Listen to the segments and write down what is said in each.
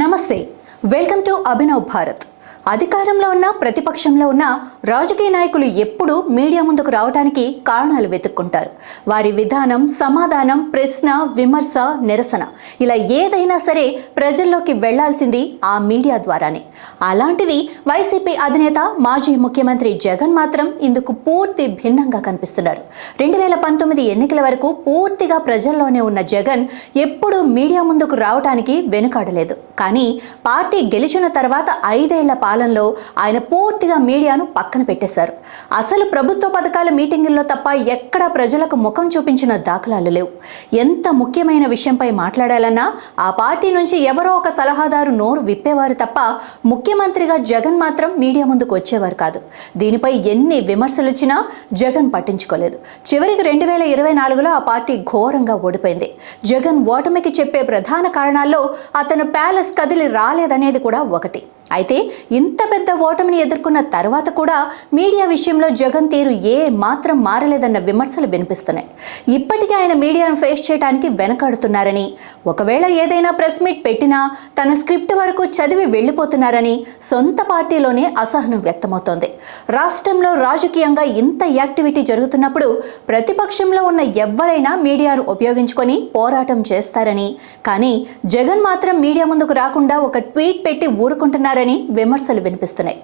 నమస్తే, welcome to Abhinav Bharat. అధికారంలో ఉన్న ప్రతిపక్షంలో ఉన్న రాజకీయ నాయకులు ఎప్పుడూ మీడియా ముందుకు రావడానికి కారణాలు వెతుక్కుంటారు. వారి విధానం, సమాధానం, ప్రశ్న, విమర్శ, నిరసన ఇలా ఏదైనా సరే ప్రజల్లోకి వెళ్లాల్సింది ఆ మీడియా ద్వారానే. అలాంటిది వైసీపీ అధినేత మాజీ ముఖ్యమంత్రి జగన్ మాత్రం ఇందుకు పూర్తి భిన్నంగా కనిపిస్తున్నారు. 2019 ఎన్నికల వరకు పూర్తిగా ప్రజల్లోనే ఉన్న జగన్ ఎప్పుడూ మీడియా ముందుకు రావడానికి వెనుకాడలేదు. కానీ పార్టీ గెలిచిన తర్వాత 5 ఏళ్ల పాలనలో ఆయన పూర్తిగా మీడియాను పక్కన పెట్టేశారు. అసలు ప్రభుత్వ పథకాల మీటింగుల్లో తప్ప ఎక్కడా ప్రజలకు ముఖం చూపించిన దాఖలాలు లేవు. ఎంత ముఖ్యమైన విషయంపై మాట్లాడాలన్నా ఆ పార్టీ నుంచి ఎవరో ఒక సలహాదారు నోరు విప్పేవారు తప్ప ముఖ్యమంత్రిగా జగన్ మాత్రం మీడియా ముందుకు వచ్చేవారు కాదు. దీనిపై ఎన్ని విమర్శలు వచ్చినా జగన్ పట్టించుకోలేదు. చివరికి 2024లో ఆ పార్టీ ఘోరంగా ఓడిపోయింది. జగన్ ఓటమికి చెప్పే ప్రధాన కారణాల్లో అతను ప్యాలెస్ కదిలి రాలేదనేది కూడా ఒకటి. అయితే ఇంత పెద్ద ఓటమిని ఎదుర్కొన్న తర్వాత కూడా మీడియా విషయంలో జగన్ తీరు ఏ మాత్రం మారలేదన్న విమర్శలు వినిపిస్తున్నాయి. ఇప్పటికీ ఆయన మీడియాను ఫేస్ చేయడానికి వెనకాడుతున్నారని, ఒకవేళ ఏదైనా ప్రెస్ మీట్ పెట్టినా తన స్క్రిప్ట్ వరకు చదివి వెళ్ళిపోతున్నారని సొంత పార్టీలోనే అసహనం వ్యక్తమవుతోంది. రాష్ట్రంలో రాజకీయంగా ఇంత యాక్టివిటీ జరుగుతున్నప్పుడు ప్రతిపక్షంలో ఉన్న ఎవ్వరైనా మీడియాను ఉపయోగించుకొని పోరాటం చేస్తారని, కానీ జగన్ మాత్రం మీడియా ముందుకు రాకుండా ఒక ట్వీట్ పెట్టి ఊరుకుంటున్నారని విమర్శలు వినిపిస్తున్నాయి.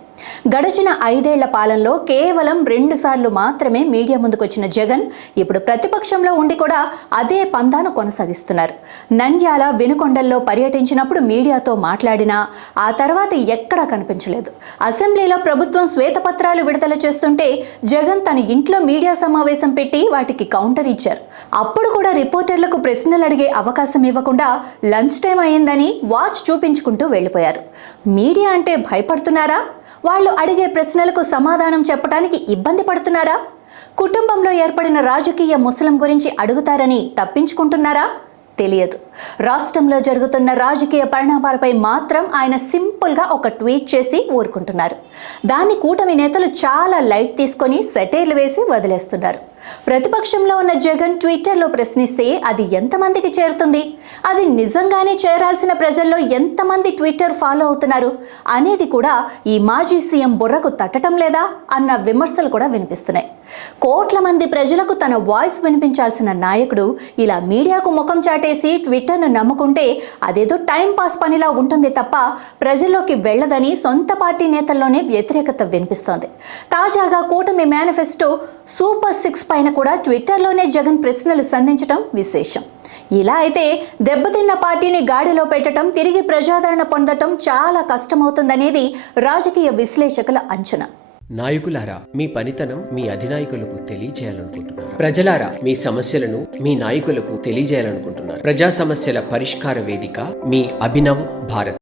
గడిచిన 5 ఏళ్ల పాలనలో కేవలం 2 సార్లు మాత్రమే మీడియా ముందుకు వచ్చిన జగన్ ఇప్పుడు ప్రతిపక్షంలో ఉండి కూడా అదే పందాను కొనసాగిస్తున్నారు. నంద్యాల, వినుకొండల్లో పర్యటించినప్పుడు మీడియాతో మాట్లాడినా ఆ తర్వాత ఎక్కడా కనిపించలేదు. అసెంబ్లీలో ప్రభుత్వం శ్వేతపత్రాలు విడుదల చేస్తుంటే జగన్ తన ఇంట్లో మీడియా సమావేశం పెట్టి వాటికి కౌంటర్ ఇచ్చారు. అప్పుడు కూడా రిపోర్టర్లకు ప్రశ్నలు అడిగే అవకాశం ఇవ్వకుండా లంచ్ టైం అయిందని వాచ్ చూపించుకుంటూ వెళ్ళిపోయారు. మీడియా అంటే భయపడుతున్నారా? వాళ్ళు అడిగే ప్రశ్నలకు సమాధానం చెప్పడానికి ఇబ్బంది పడుతున్నారా? కుటుంబంలో ఏర్పడిన రాజకీయ ముసలం గురించి అడుగుతారని తప్పించుకుంటున్నారా? తెలియదు. రాష్ట్రంలో జరుగుతున్న రాజకీయ పరిణామాలపై మాత్రం ఆయన సింపుల్గా ఒక ట్వీట్ చేసి ఊరుకుంటున్నారు. దాన్ని కూటమి నేతలు చాలా లైట్ తీసుకొని సెటైర్లు వేసి వదిలేస్తున్నారు. ప్రతిపక్షంలో ఉన్న జగన్ ట్విట్టర్లో ప్రశ్నిస్తే అది ఎంతమందికి చేరుతుంది? అది నిజంగానే చేరాల్సిన ప్రజల్లో ఎంతమంది ట్విట్టర్ ఫాలో అవుతున్నారు అనేది కూడా ఈ మాజీ సీఎం బుర్రకు తట్టడం లేదా అన్న విమర్శలు కూడా వినిపిస్తున్నాయి. కోట్ల మంది ప్రజలకు తన వాయిస్ వినిపించాల్సిన నాయకుడు ఇలా మీడియాకు ముఖం చాటేసి ట్విట్టర్ను నమ్ముకుంటే అదేదో టైం పాస్ పనిలా ఉంటుంది తప్ప ప్రజల్లోకి వెళ్లదని సొంత పార్టీ నేతల్లోనే వ్యతిరేకత వినిపిస్తోంది. తాజాగా కూటమి మేనిఫెస్టో సూపర్ 6 పైన కూడా ట్విట్టర్లోనే జగన్ ప్రశ్నలు సంధించడం విశేషం. ఇలా అయితే దెబ్బతిన్న పార్టీని గాడిలో పెట్టడం, తిరిగి ప్రజాదరణ పొందటం చాలా కష్టమవుతుందనేది రాజకీయ విశ్లేషకుల అంచనా. నాయకులారా, మీ పనితనం మీ అధినాయకులకు తెలియజేయాలనుకుంటున్నారు. ప్రజలారా, మీ సమస్యలను మీ నాయకులకు తెలియజేయాలనుకుంటున్నారు. ప్రజా సమస్యల పరిష్కార వేదిక మీ అభినవ్ భారత్.